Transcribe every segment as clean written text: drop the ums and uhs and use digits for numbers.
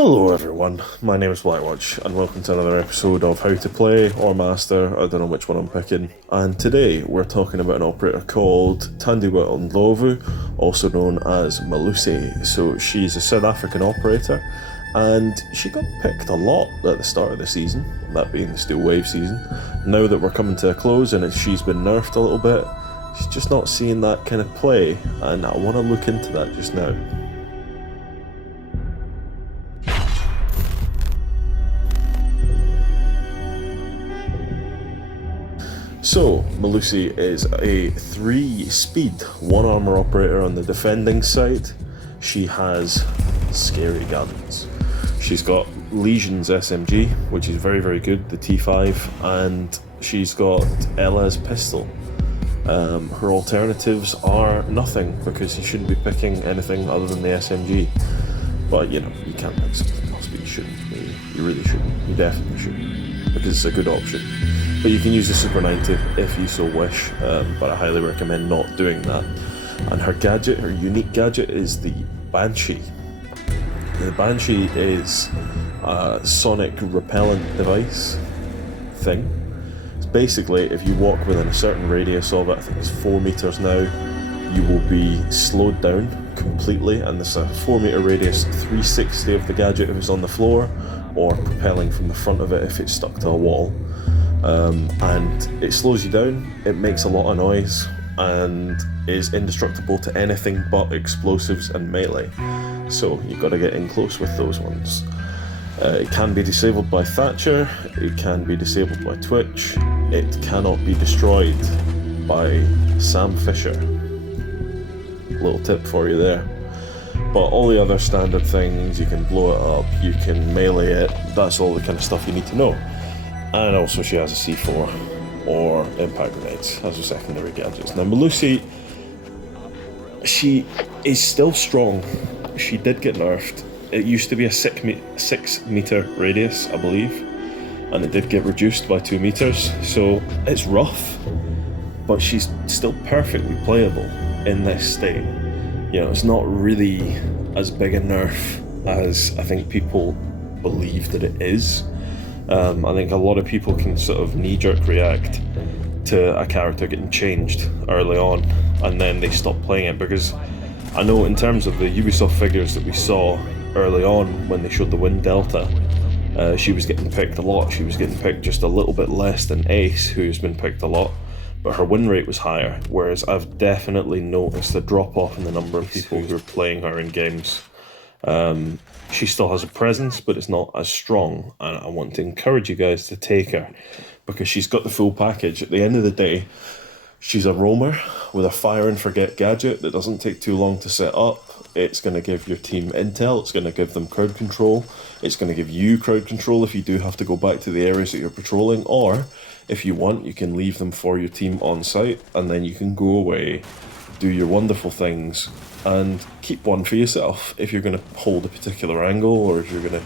Hello everyone, my name is Blackwatch and welcome to another episode of How to Play or Master, I don't know which one I'm picking. And today we're talking about an operator called Tandiwa Ndlovu, also known as Melusi. So she's a South African operator and she got picked a lot at the start of the season, that being the Steel Wave season. Now that we're coming to a close and she's been nerfed a little bit, she's just not seeing that kind of play, and I want to look into that just now. So, Melusi is a 3-speed, 1 armor operator on the defending side. She has scary guns. She's got Legion's SMG, which is very, very good, the T5, and she's got Ella's pistol. Her alternatives are nothing, because you shouldn't be picking anything other than the SMG. But, you know, you can't pick something else, but you shouldn't. You really shouldn't. You definitely shouldn't, because it's a good option. But you can use the Super 90 if you so wish, but I highly recommend not doing that. And her gadget, her unique gadget, is the Banshee. The Banshee is a sonic repellent device thing. It's basically, if you walk within a certain radius of it, I think it's 4 meters now, you will be slowed down completely, and there's a 4 meter radius, 360 of the gadget if it's on the floor, or propelling from the front of it if it's stuck to a wall. And it slows you down, it makes a lot of noise, and is indestructible to anything but explosives and melee. So you've got to get in close with those ones. It can be disabled by Thatcher, it can be disabled by Twitch, it cannot be destroyed by Sam Fisher. Little tip for you there. But all the other standard things, you can blow it up, you can melee it, that's all the kind of stuff you need to know. And also she has a C4 or impact grenades as her secondary gadgets. Now Melusi, she is still strong. She did get nerfed. It used to be a 6 meter radius, I believe, and it did get reduced by 2 meters, so it's rough, but she's still perfectly playable in this state. You know, it's not really as big a nerf as I think people believe that it is. I think a lot of people can sort of knee-jerk react to a character getting changed early on, and then they stop playing it, because I know in terms of the Ubisoft figures that we saw early on when they showed the win delta, she was getting picked a lot. She was getting picked just a little bit less than Ace, who's been picked a lot, but her win rate was higher, whereas I've definitely noticed a drop-off in the number of people who are playing her in games. She still has a presence, but it's not as strong, and I want to encourage you guys to take her, because she's got the full package. At the end of the day, she's a roamer with a fire and forget gadget that doesn't take too long to set up. It's going to give your team intel, it's going to give them crowd control, it's going to give you crowd control if you do have to go back to the areas that you're patrolling, or if you want, you can leave them for your team on site, and then you can go away, do your wonderful things, and keep one for yourself if you're going to hold a particular angle, or if you're going to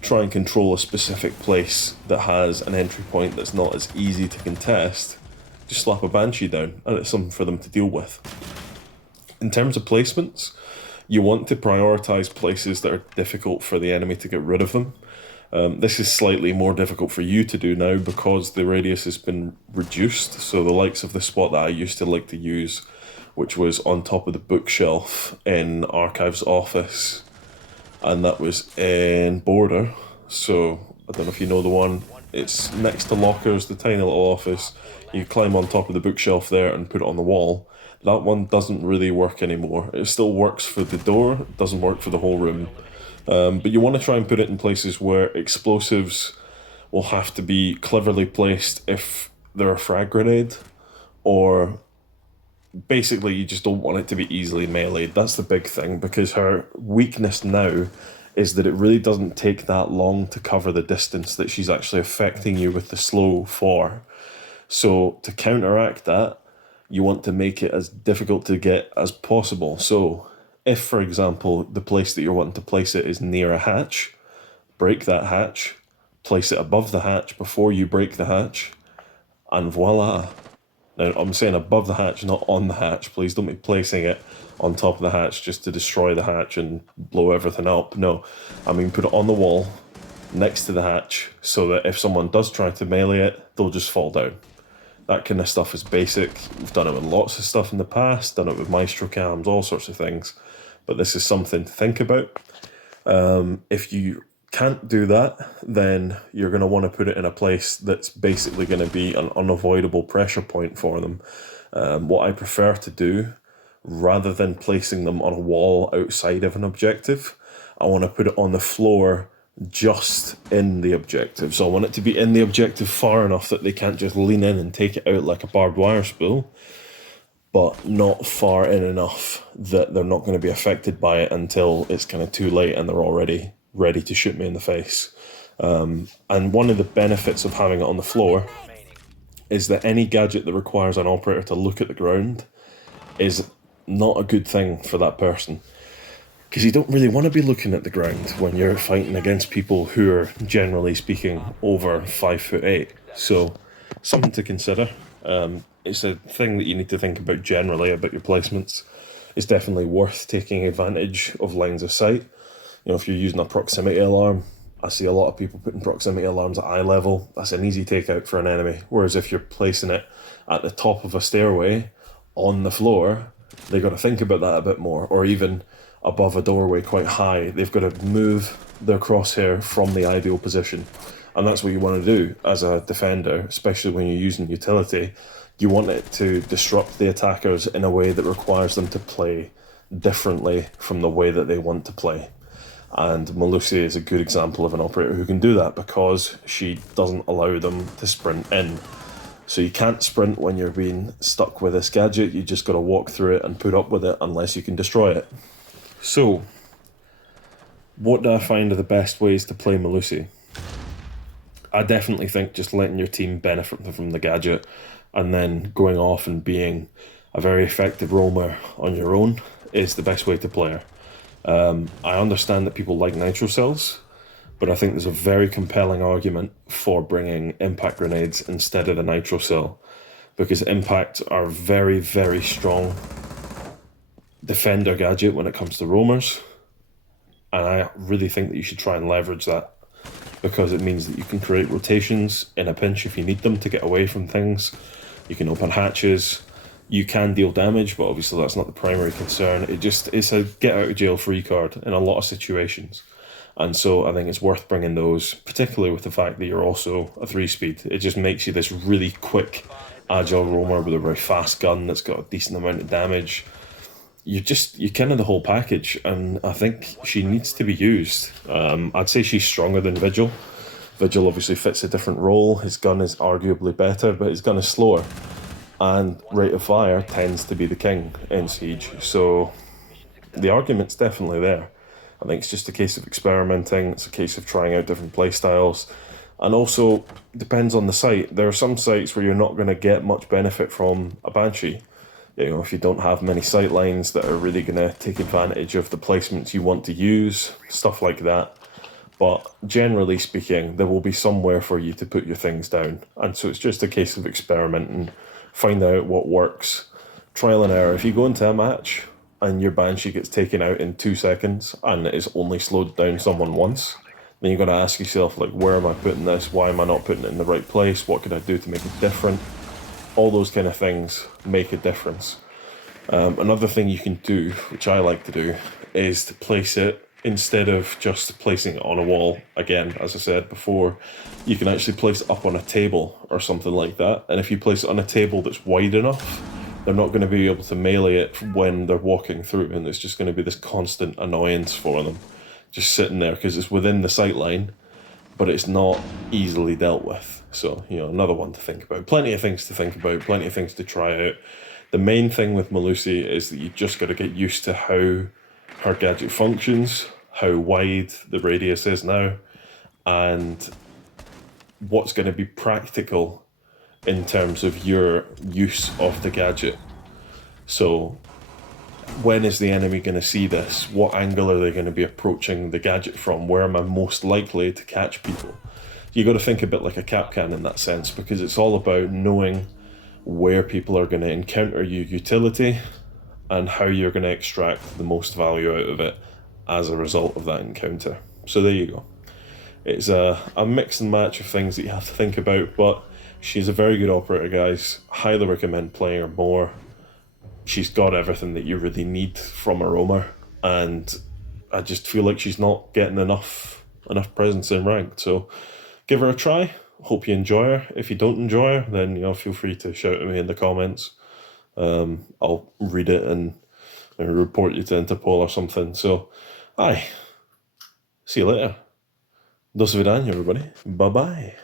try and control a specific place that has an entry point that's not as easy to contest. Just slap a Banshee down, and it's something for them to deal with. In terms of placements, you want to prioritise places that are difficult for the enemy to get rid of them. This is slightly more difficult for you to do now because the radius has been reduced, so the likes of the spot that I used to like to use, which was on top of the bookshelf in Archive's office, and that was in Border. So I don't know if you know the one, it's next to lockers, the tiny little office. You climb on top of the bookshelf there and put it on the wall. That one doesn't really work anymore. It still works for the door, it doesn't work for the whole room. But you want to try and put it in places where explosives will have to be cleverly placed if they're a frag grenade, or basically you just don't want it to be easily meleeed. That's the big thing, because her weakness now is that it really doesn't take that long to cover the distance that she's actually affecting you with the slow for. So to counteract that, you want to make it as difficult to get as possible. So if, for example, the place that you're wanting to place it is near a hatch, break that hatch, place it above the hatch before you break the hatch, and voila. Now, I'm saying above the hatch, not on the hatch. Please don't be placing it on top of the hatch just to destroy the hatch and blow everything up. No, I mean put it on the wall next to the hatch so that if someone does try to melee it, they'll just fall down. That kind of stuff is basic. We've done it with lots of stuff in the past, done it with maestro cams, all sorts of things. But this is something to think about. If you can't do that, then you're going to want to put it in a place that's basically going to be an unavoidable pressure point for them. What I prefer to do, rather than placing them on a wall outside of an objective, I want to put it on the floor just in the objective. So I want it to be in the objective far enough that they can't just lean in and take it out like a barbed wire spool, but not far in enough that they're not going to be affected by it until it's kind of too late and they're already ready to shoot me in the face. And one of the benefits of having it on the floor is that any gadget that requires an operator to look at the ground is not a good thing for that person. Because you don't really want to be looking at the ground when you're fighting against people who are, generally speaking, over 5'8". So, something to consider. It's a thing that you need to think about generally about your placements. It's definitely worth taking advantage of lines of sight. You know, if you're using a proximity alarm, I see a lot of people putting proximity alarms at eye level. That's an easy takeout for an enemy. Whereas if you're placing it at the top of a stairway on the floor, they've got to think about that a bit more. Or even above a doorway quite high, they've got to move their crosshair from the ideal position. And that's what you want to do as a defender, especially when you're using utility. You want it to disrupt the attackers in a way that requires them to play differently from the way that they want to play. And Melusi is a good example of an operator who can do that because she doesn't allow them to sprint in. So you can't sprint when you're being stuck with this gadget, you just got to walk through it and put up with it unless you can destroy it. So, what do I find are the best ways to play Melusi? I definitely think just letting your team benefit from the gadget and then going off and being a very effective roamer on your own is the best way to play her. I understand that people like nitro cells, but I think there's a very compelling argument for bringing impact grenades instead of the nitro cell, because impact are very, very strong defender gadget when it comes to roamers, and I really think that you should try and leverage that, because it means that you can create rotations in a pinch if you need them to get away from things. You can open hatches, you can deal damage, but obviously that's not the primary concern. It's a get out of jail free card in a lot of situations. And so I think it's worth bringing those, particularly with the fact that you're also a 3-speed. It just makes you this really quick, agile roamer with a very fast gun that's got a decent amount of damage. You're kind of the whole package, and I think she needs to be used. I'd say she's stronger than Vigil. Vigil obviously fits a different role. His gun is arguably better, but his gun is slower. And rate of fire tends to be the king in Siege. So the argument's definitely there. I think it's just a case of experimenting. It's a case of trying out different playstyles. And also, depends on the site. There are some sites where you're not going to get much benefit from a Banshee. You know, if you don't have many sight lines that are really going to take advantage of the placements you want to use, stuff like that. But generally speaking, there will be somewhere for you to put your things down. And so it's just a case of experimenting, find out what works, trial and error. If you go into a match and your Banshee gets taken out in 2 seconds and it's only slowed down someone once, then you've got to ask yourself, like, where am I putting this? Why am I not putting it in the right place? What could I do to make it different? All those kind of things make a difference. Another thing you can do, which I like to do, is to place it, instead of just placing it on a wall. Again, as I said before, you can actually place it up on a table or something like that. And if you place it on a table that's wide enough, they're not going to be able to melee it when they're walking through, and it's just going to be this constant annoyance for them, just sitting there, because it's within the sight line, but it's not easily dealt with. So, you know, another one to think about. Plenty of things to think about, plenty of things to try out. The main thing with Melusi is that you just got to get used to how her gadget functions, how wide the radius is now, and what's going to be practical in terms of your use of the gadget. So, when is the enemy going to see this? What angle are they going to be approaching the gadget from? Where am I most likely to catch people? You got to think a bit like a Capcan in that sense, because it's all about knowing where people are going to encounter your utility, and how you're going to extract the most value out of it as a result of that encounter. So there you go. It's a mix and match of things that you have to think about, but she's a very good operator, guys. Highly recommend playing her more. She's got everything that you really need from a roamer, and I just feel like she's not getting enough presence in ranked. So give her a try. Hope you enjoy her. If you don't enjoy her, then feel free to shout at me in the comments. I'll read it and report you to Interpol or something. So, aye. See you later. Do svidania, everybody. Bye-bye.